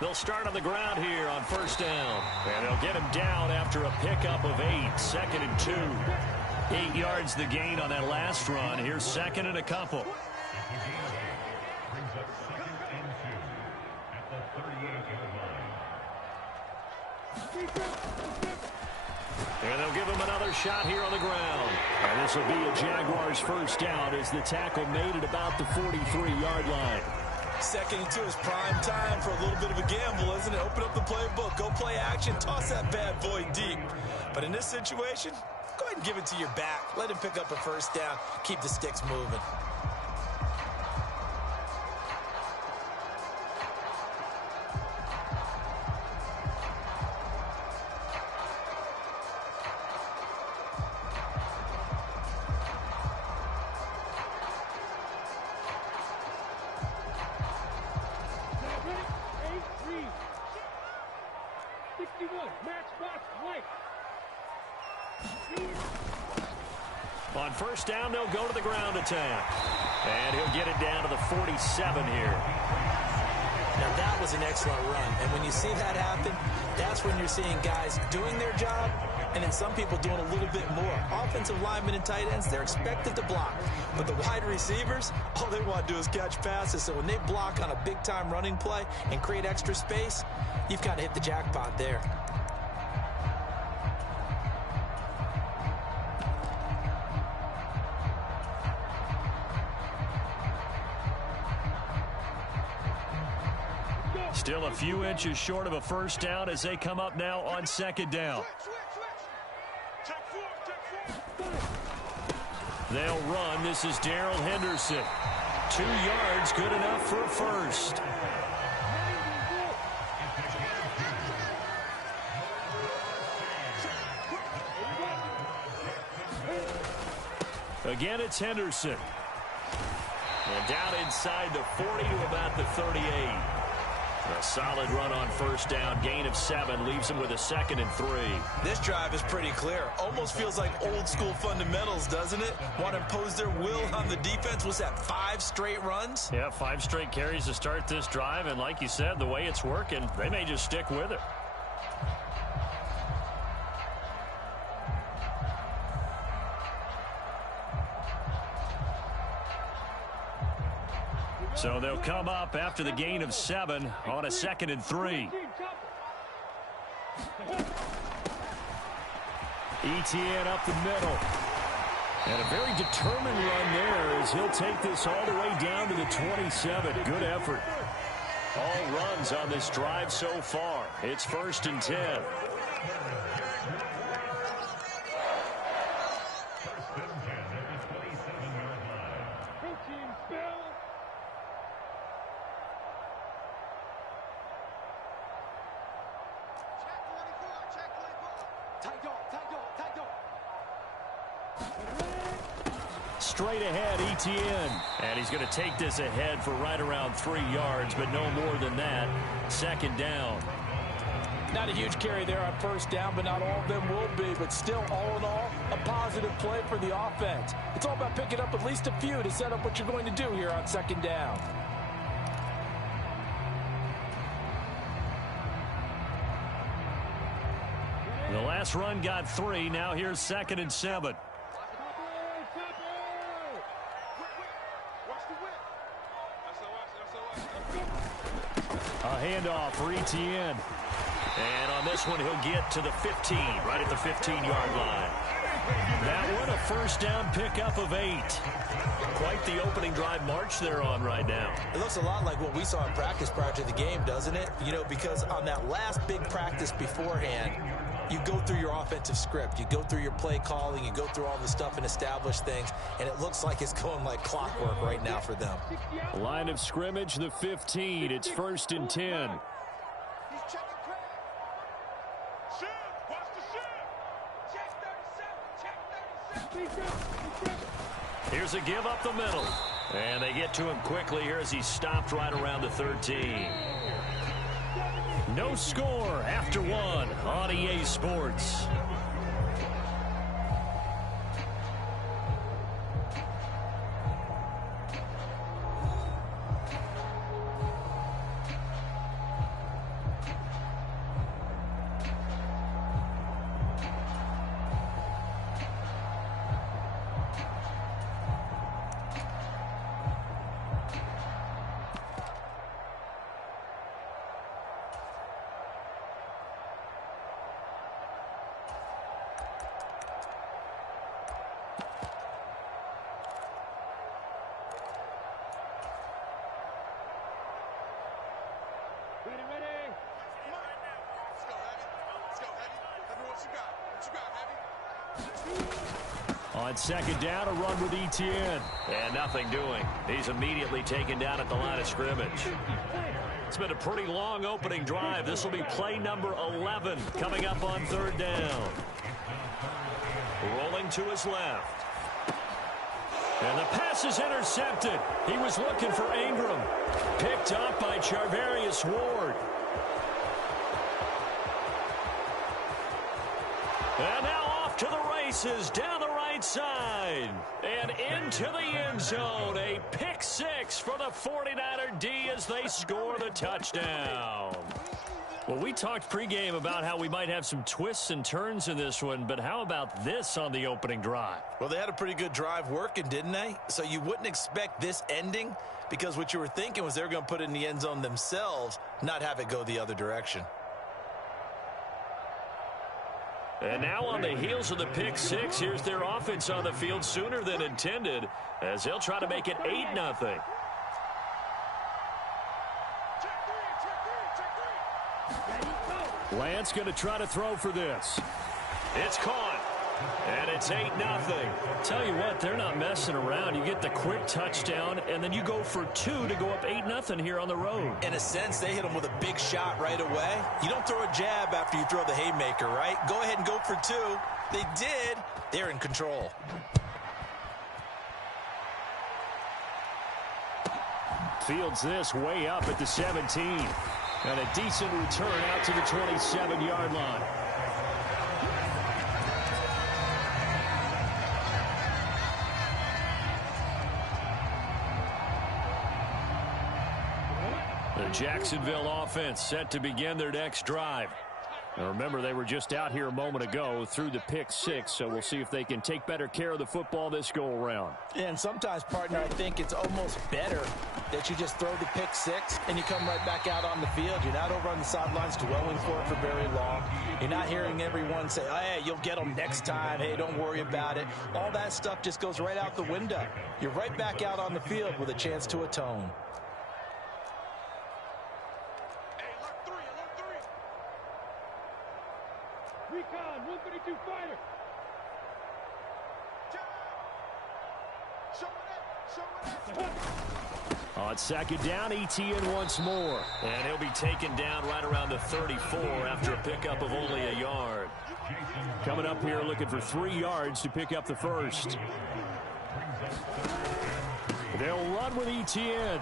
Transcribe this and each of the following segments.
They'll start on the ground here on first down. And they'll get him down after a pickup of 8. 2nd and 2. 8 yards the gain on that last run. Here's 2nd and a couple. Brings up 2nd and 2 at the 38-yard line. And they'll give him another shot here on the ground. And this will be a Jaguars first down as the tackle made at about the 43-yard line. 2nd and 2 is prime time for a little bit of a gamble, isn't it? Open up the playbook, go play action, toss that bad boy deep. But in this situation, go ahead and give it to your back. Let him pick up a first down. Keep the sticks moving. On first down, they'll go to the ground attack. And he'll get it down to the 47 here. Now, that was an excellent run. And when you see that happen, that's when you're seeing guys doing their job and then some people doing a little bit more. Offensive linemen and tight ends, they're expected to block. But the wide receivers, all they want to do is catch passes. So when they block on a big-time running play and create extra space, you've got to hit the jackpot there. Still a few inches short of a first down as they come up now on 2nd down. They'll run. This is Darrell Henderson. 2 yards, good enough for a first. Again, it's Henderson. And down inside the 40 to about the 38. A solid run on first down. Gain of 7 leaves him with a 2nd and 3. This drive is pretty clear. Almost feels like old school fundamentals, doesn't it? Want to impose their will on the defense. Was that 5 straight runs? Yeah, 5 straight carries to start this drive. And like you said, the way it's working, they may just stick with it. So they'll come up after the gain of 7 on a 2nd and 3. Etienne up the middle. And a very determined run there as he'll take this all the way down to the 27. Good effort. All runs on this drive so far. It's 1st and 10. Straight ahead, Etienne. And he's going to take this ahead for right around 3 yards, but no more than that. 2nd down. Not a huge carry there on first down, but not all of them will be. But still, all in all, a positive play for the offense. It's all about picking up at least a few to set up what you're going to do here on 2nd down. The last run got 3. Now here's 2nd and 7. A handoff for Etienne. And on this one, he'll get to the 15, right at the 15-yard line. That one, a first down pickup of 8. Quite the opening drive march they're on right now. It looks a lot like what we saw in practice prior to the game, doesn't it? You know, because on that last big practice beforehand, you go through your offensive script. You go through your play calling. You go through all the stuff and establish things. And it looks like it's going like clockwork right now for them. Line of scrimmage, the 15. It's 1st and 10. Here's a give up the middle. And they get to him quickly here as he stopped right around the 13. No score after 1 on EA Sports. On second down, a run with Etienne. And nothing doing. He's immediately taken down at the line of scrimmage. It's been a pretty long opening drive. This will be play number 11 coming up on third down. Rolling to his left. And the pass is intercepted. He was looking for Ingram. Picked up by Charvarius Ward. And now off to the races down the right side. And into the end zone. A pick six for the 49er D as they score the touchdown. Well, we talked pregame about how we might have some twists and turns in this one, but how about this on the opening drive? Well, they had a pretty good drive working, didn't they? So you wouldn't expect this ending because what you were thinking was they were going to put it in the end zone themselves, not have it go the other direction. And now on the heels of the pick six, here's their offense on the field sooner than intended as they'll try to make it 8-0. Lance going to try to throw for this. It's caught. And it's 8-0. Tell you what, they're not messing around. You get the quick touchdown, and then you go for two to go up 8-0 here on the road. In a sense, they hit them with a big shot right away. You don't throw a jab after you throw the haymaker, right? Go ahead and go for two. They did. They're in control. Fields this way up at the 17. And a decent return out to the 27-yard line. The Jacksonville offense set to begin their next drive. Now remember, they were just out here a moment ago through the pick six, so we'll see if they can take better care of the football this go-around. And sometimes, partner, I think it's almost better that you just throw the pick six and you come right back out on the field. You're not over on the sidelines dwelling for it for very long. You're not hearing everyone say, hey, you'll get them next time. Hey, don't worry about it. All that stuff just goes right out the window. You're right back out on the field with a chance to atone. Recon, 132 fighter. On second down, Etienne once more. And he'll be taken down right around the 34 after a pickup of only a yard. Coming up here looking for 3 yards to pick up the first. They'll run with Etienne.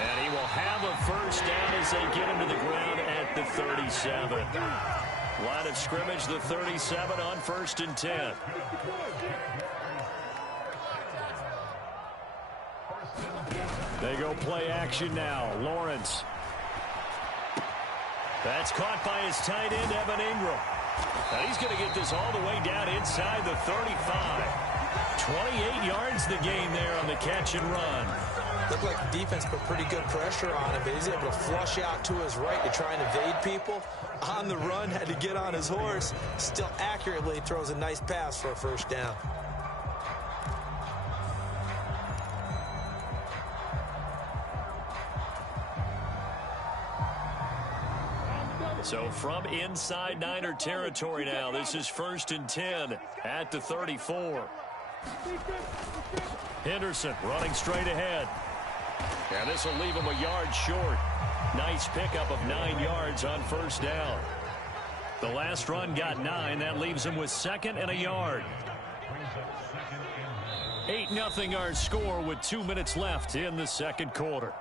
And he will have a first down as they get him to the ground at the 37. Line of scrimmage, the 37 on 1st and 10. They go play action now. Lawrence. That's caught by his tight end, Evan Ingram. Now he's going to get this all the way down inside the 35. 28 yards the gain there on the catch and run. Looked like the defense put pretty good pressure on him, but he's able to flush out to his right to try and evade people. On the run, had to get on his horse. Still accurately throws a nice pass for a first down. So from inside Niner territory now, this is 1st and 10 at the 34. Henderson running straight ahead. And this will leave him a yard short. Nice pickup of 9 yards on first down. The last run got 9. That leaves him with 2nd and a yard. 8-0 our score with 2 minutes left in the second quarter.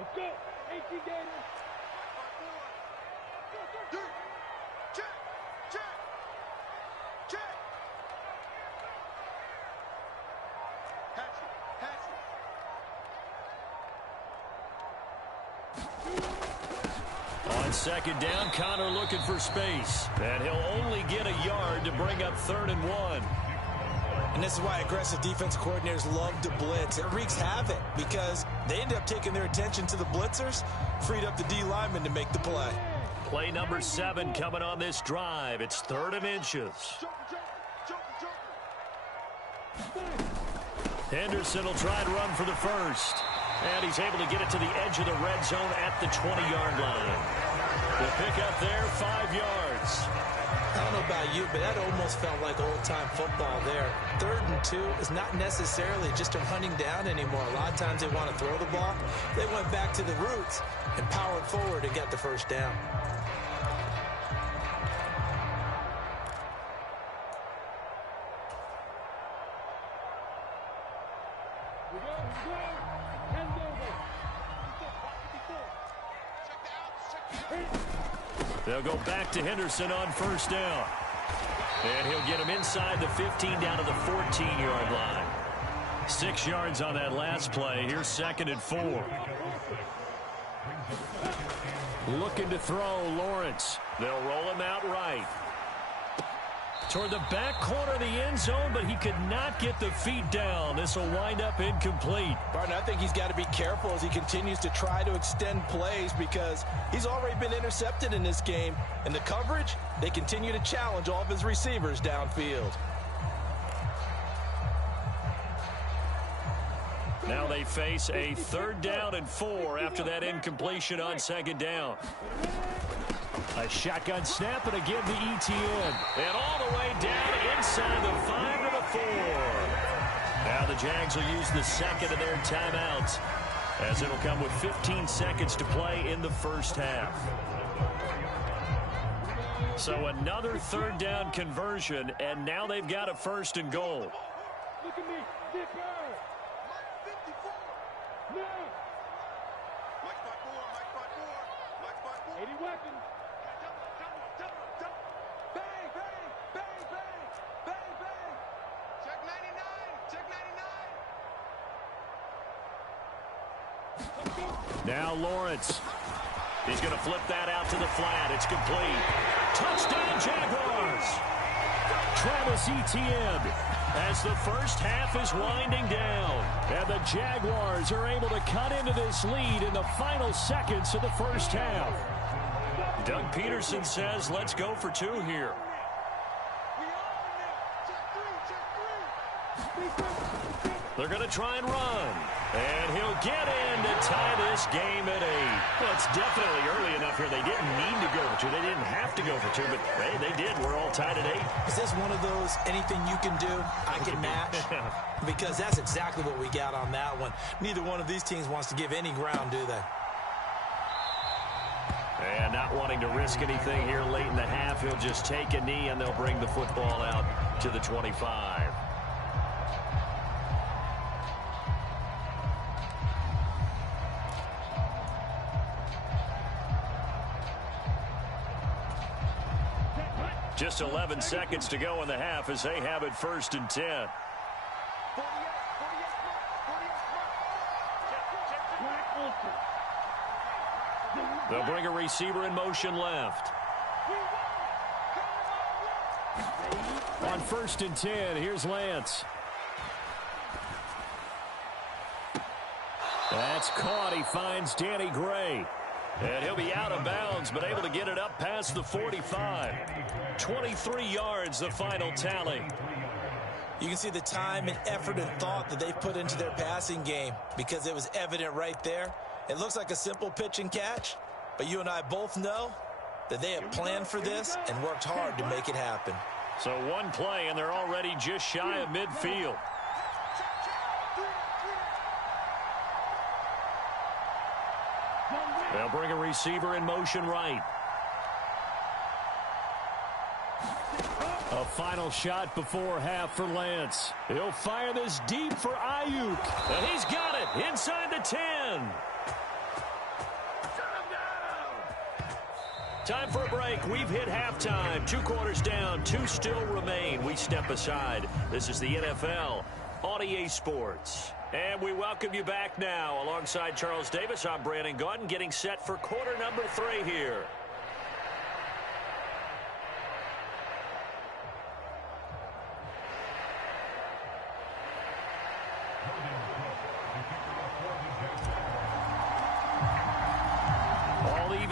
Let's go. 18 Gators. Check. On second down, Connor looking for space. And he'll only get a yard to bring up 3rd and 1. And this is why aggressive defense coordinators love to blitz. It wreaks havoc because they end up taking their attention to the blitzers, freed up the D lineman to make the play. Play number 7 coming on this drive. It's 3rd and inches. Henderson will try to run for the first. And he's able to get it to the edge of the red zone at the 20-yard line. The pickup there, 5 yards. I don't know about you, but that almost felt like old-time football there. 3rd and 2 is not necessarily just a hunting down anymore. A lot of times they want to throw the ball. They went back to the roots and powered forward and got the first down. They'll go back to Henderson on first down. And he'll get him inside the 15 down to the 14-yard line. 6 yards on that last play. Here's 2nd and 4. Looking to throw, Lawrence. They'll roll him out right. Toward the back corner of the end zone, but he could not get the feet down. This will wind up incomplete. Barton, I think he's got to be careful as he continues to try to extend plays because he's already been intercepted in this game. And the coverage, they continue to challenge all of his receivers downfield. Now they face a 3rd down and 4 after that incompletion on 2nd down. A shotgun snap, and again the ETN. And all the way down inside the 5 to the 4. Now the Jags will use the 2nd of their timeouts as it'll come with 15 seconds to play in the first half. So another 3rd down conversion, and now they've got a 1st and goal. Look at me. Dipper. No. Mike spot 4. 80 weapons. Bang, bang, bang, bang, bang, bang. Check 99. Now Lawrence. He's going to flip that out to the flat. It's complete. Touchdown, Jaguars. Travis Etienne as the first half is winding down. And the Jaguars are able to cut into this lead in the final seconds of the first half. Doug Peterson says, let's go for 2 here. They're going to try and run. And he'll get in to tie this game at 8. Well, it's definitely early enough here. They didn't need to go for 2. They didn't have to go for 2, but hey, they did. We're all tied at 8. Is this one of those anything you can do, I can match? Because that's exactly what we got on that one. Neither one of these teams wants to give any ground, do they? And not wanting to risk anything here late in the half, he'll just take a knee, and they'll bring the football out to the 25. Just 11 seconds to go in the half as they have it 1st and 10. They'll bring a receiver in motion left. On 1st and 10, here's Lance. That's caught. He finds Danny Gray. And he'll be out of bounds, but able to get it up past the 45. 23 yards, the final tally. You can see the time and effort and thought that they've put into their passing game because it was evident right there. It looks like a simple pitch and catch, but you and I both know that they have planned for this and worked hard to make it happen. So one play, and they're already just shy of midfield. They'll bring a receiver in motion right. A final shot before half for Lance. He'll fire this deep for Ayuk. And he's got it inside the 10. Time for a break. We've hit halftime. 2 quarters down. 2 still remain. We step aside. This is the NFL on EA Sports. And we welcome you back now. Alongside Charles Davis, I'm Brandon Gaudin, getting set for quarter number 3 here.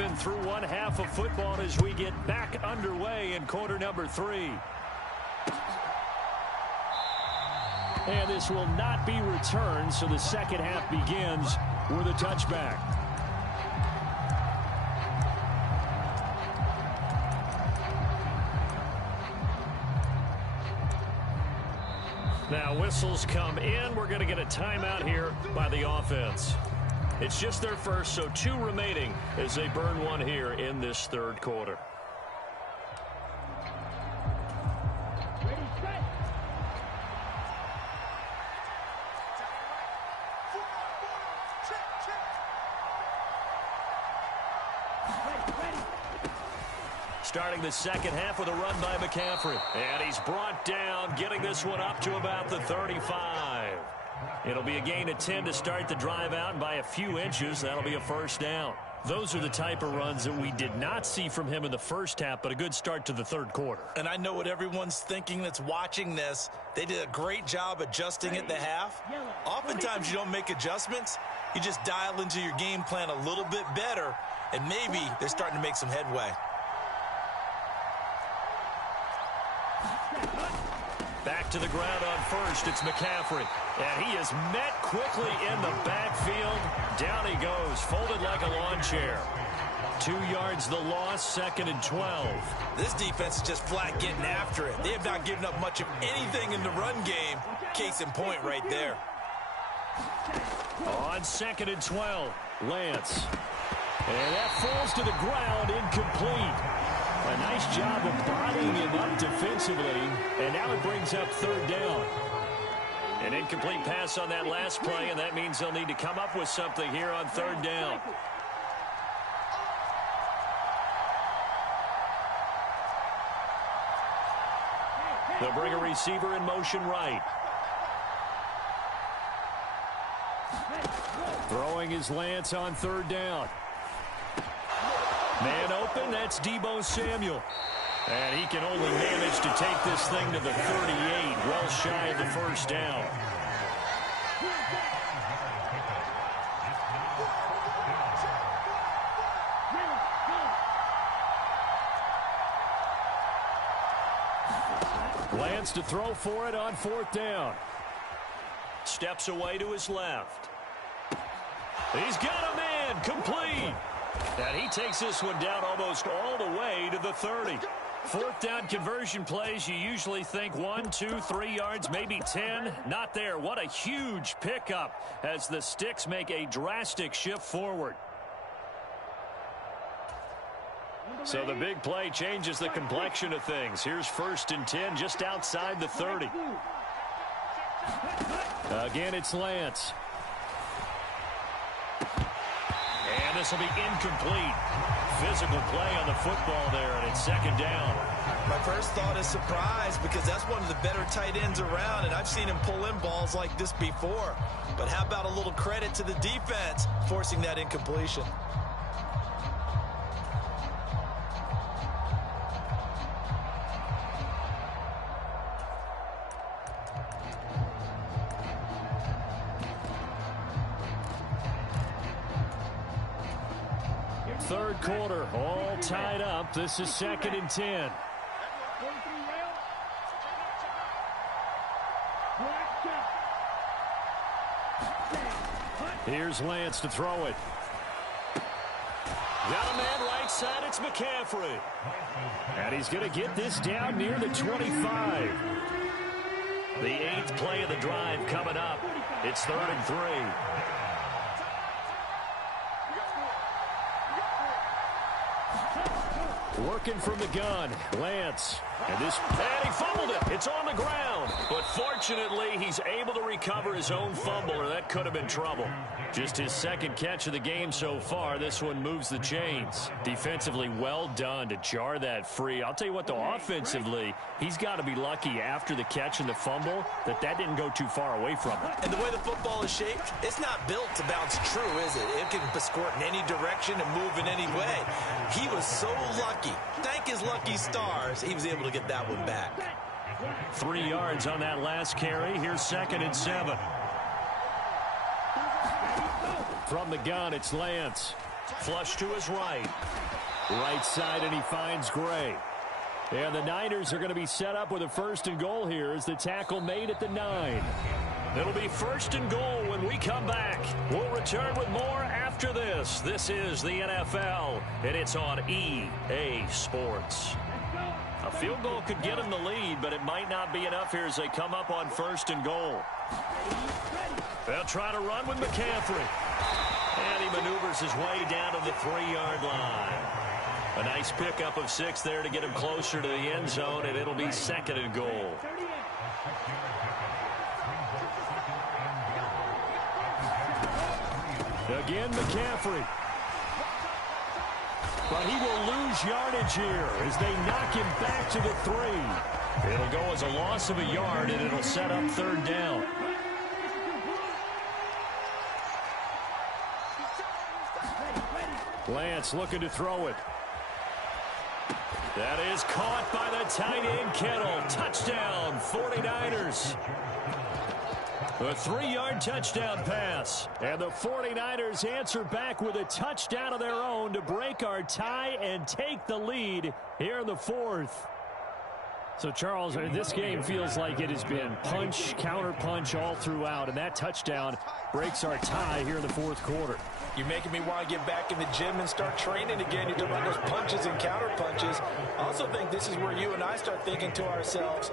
even through one half of football as we get back underway in quarter number 3. And this will not be returned, so the second half begins with a touchback. Now whistles come in. We're going to get a timeout here by the offense. It's just their first, so 2 remaining as they burn one here in this third quarter. Starting the second half with a run by McCaffrey. And he's brought down, getting this one up to about the 35. It'll be a gain of 10 to start the drive out, and by a few inches, that'll be a first down. Those are the type of runs that we did not see from him in the first half, but a good start to the third quarter. And I know what everyone's thinking that's watching this. They did a great job adjusting at the half. Oftentimes you don't make adjustments. You just dial into your game plan a little bit better, and maybe they're starting to make some headway. Back to the ground on first. It's McCaffrey. And he is met quickly in the backfield. Down he goes, folded like a lawn chair. 2 yards the loss, 2nd and 12. This defense is just flat getting after it. They have not given up much of anything in the run game. Case in point right there. On 2nd and 12, Lance. And that falls to the ground, incomplete. A nice job of bodying him up defensively, and now it brings up 3rd down. An incomplete pass on that last play, and that means they'll need to come up with something here on 3rd down. They'll bring a receiver in motion right. Throwing is Lance on 3rd down. Man open, that's Deebo Samuel. And he can only manage to take this thing to the 38, well shy of the first down. Lance to throw for it on 4th down. Steps away to his left. He's got a man, complete. And he takes this one down almost all the way to the 30. 4th down conversion plays, you usually think 1, 2, 3 yards, maybe 10. Not there. What a huge pickup as the Sticks make a drastic shift forward. So the big play changes the complexion of things. Here's 1st and 10 just outside the 30. Again, it's Lance. And this will be incomplete. Physical play on the football there, and it's 2nd down. My first thought is surprise, because that's one of the better tight ends around, and I've seen him pull in balls like this before. But how about a little credit to the defense forcing that incompletion? Third quarter, all tied up. This is 2nd and 10. Here's Lance to throw it. Got a man right side. It's McCaffrey. And he's going to get this down near the 25. The 8th play of the drive coming up. It's 3rd and 3. Working from the gun, Lance. And he fumbled it. It's on the ground. But fortunately, he's able to recover his own fumble, or that could have been trouble. Just his 2nd catch of the game so far. This one moves the chains. Defensively, well done to jar that free. I'll tell you what, though, offensively, he's got to be lucky after the catch and the fumble that didn't go too far away from him. And the way the football is shaped, it's not built to bounce true, is it? It can squirt in any direction and move in any way. He was so lucky. Thank his lucky stars, he was able to get that one back. 3 yards on that last carry. Here's 2nd and 7. From the gun, it's Lance. Flush to his right. Right side, and he finds Gray. And the Niners are going to be set up with a 1st and goal here as the tackle made at the 9. It'll be 1st and goal when we come back. We'll return with more after this. This is the NFL, and it's on EA Sports. A field goal could get them the lead, but it might not be enough here as they come up on 1st and goal. They'll try to run with McCaffrey. And he maneuvers his way down to the 3-yard line. A nice pickup of 6 there to get him closer to the end zone, and it'll be 2nd and goal. Again, McCaffrey. But he will lose yardage here as they knock him back to the 3. It'll go as a loss of a yard, and it'll set up 3rd down. Lance looking to throw it. That is caught by the tight end Kittle. Touchdown, 49ers. A 3-yard touchdown pass. And the 49ers answer back with a touchdown of their own to break our tie and take the lead here in the 4th. So, Charles, this game feels like it has been punch, counter punch all throughout. And that touchdown breaks our tie here in the 4th quarter. You're making me want to get back in the gym and start training again. You're talking about those punches and counter punches. I also think this is where you and I start thinking to ourselves,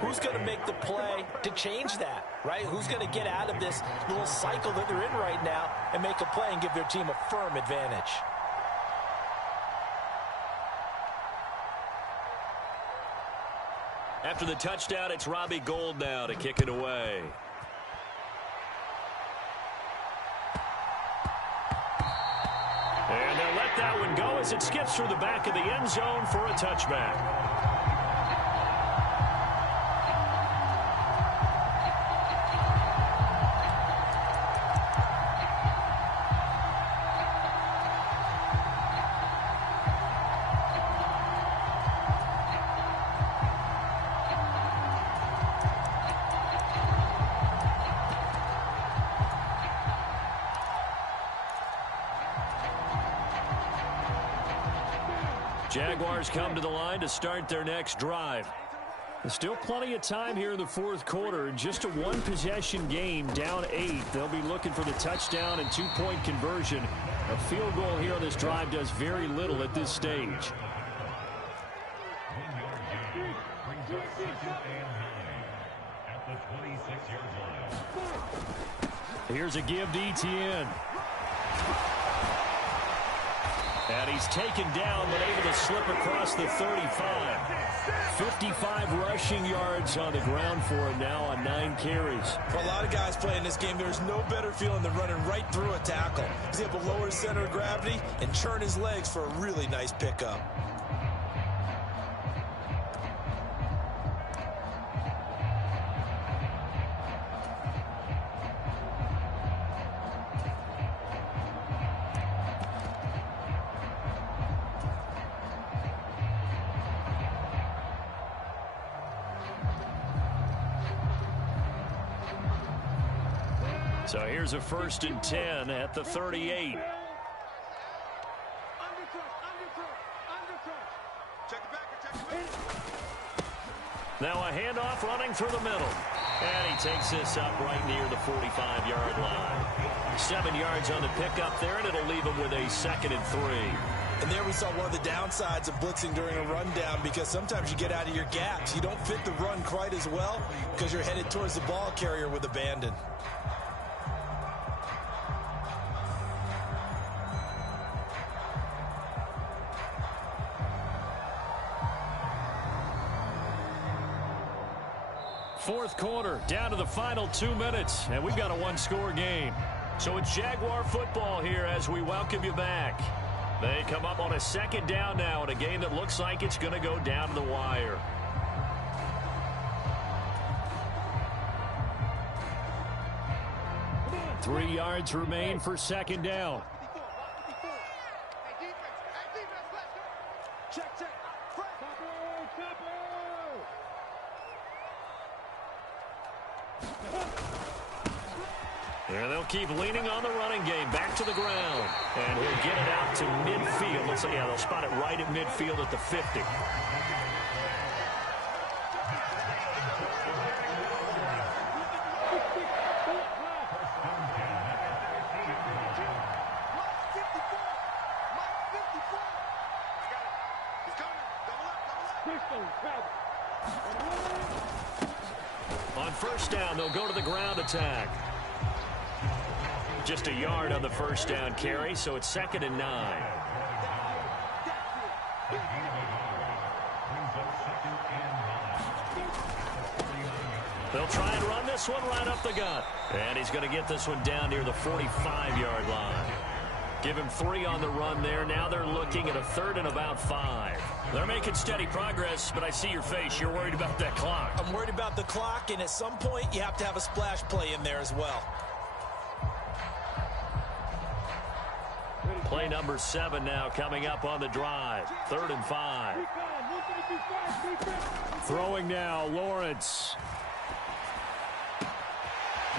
who's going to make the play to change that, right? Who's going to get out of this little cycle that they're in right now and make a play and give their team a firm advantage? After the touchdown, it's Robbie Gould now to kick it away. And they'll let that one go as it skips through the back of the end zone for a touchback. Jaguars come to the line to start their next drive. There's still plenty of time here in the 4th quarter. Just a 1-possession game, down 8. They'll be looking for the touchdown and 2-point conversion. A field goal here on this drive does very little at this stage. Here's a give to Etienne. And he's taken down, but able to slip across the 35. 55 rushing yards on the ground for him now on 9 carries. For a lot of guys playing this game, there's no better feeling than running right through a tackle. He's able to lower his center of gravity and churn his legs for a really nice pickup. So here's a 1st and 10 at the 38. Now a handoff running through the middle. And he takes this up right near the 45-yard line. 7 yards on the pickup there, and it'll leave him with a 2nd and 3. And there we saw one of the downsides of blitzing during a rundown, because sometimes you get out of your gaps. You don't fit the run quite as well because you're headed towards the ball carrier with abandon. Fourth quarter, down to the final 2 minutes, and we've got a 1-score game. So it's Jaguar football here as we welcome you back. They come up on a 2nd down now in a game that looks like it's going to go down to the wire. Three yards remain for 2nd down. And they'll keep leaning on the running game. Back to the ground. And he'll get it out to midfield. Looks like, yeah, they'll spot it right at midfield at the 50. On first down, they'll go to the ground attack. Just a yard on the first down carry, so it's 2nd and 9. They'll try and run this one right up the gut. And he's going to get this one down near the 45-yard line. Give him 3 on the run there. Now they're looking at a 3rd and about 5. They're making steady progress, but I see your face. You're worried about that clock. I'm worried about the clock, and at some point, you have to have a splash play in there as well. Play number 7 now coming up on the drive. 3rd and 5. Throwing now, Lawrence.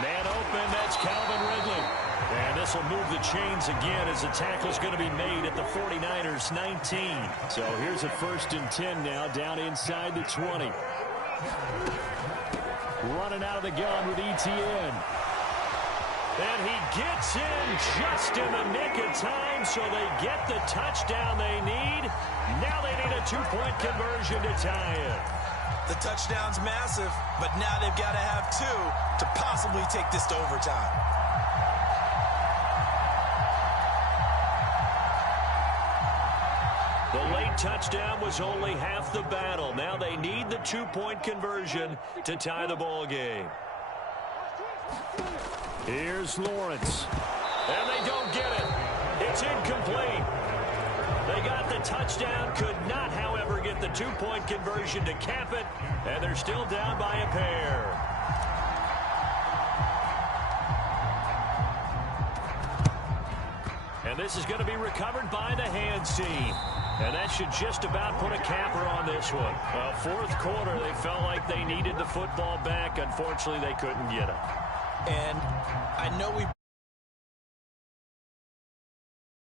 Man open, that's Calvin Ridley. And this will move the chains again as the tackle's going to be made at the 49ers 19. So here's a 1st and 10 now down inside the 20. Running out of the gun with Etienne. And he gets in just in the nick of time, so they get the touchdown they need. Now they need a 2-point conversion to tie it. The touchdown's massive, but now they've got to have 2 to possibly take this to overtime. The late touchdown was only half the battle. Now they need the 2-point conversion to tie the ball game. Here's Lawrence. And they don't get it. It's incomplete. They got the touchdown, could not, however, get the 2-point conversion to cap it, and they're still down by a pair. And this is going to be recovered by the hands team. And that should just about put a capper on this one. Well, 4th quarter, they felt like they needed the football back. Unfortunately, they couldn't get it. And I know we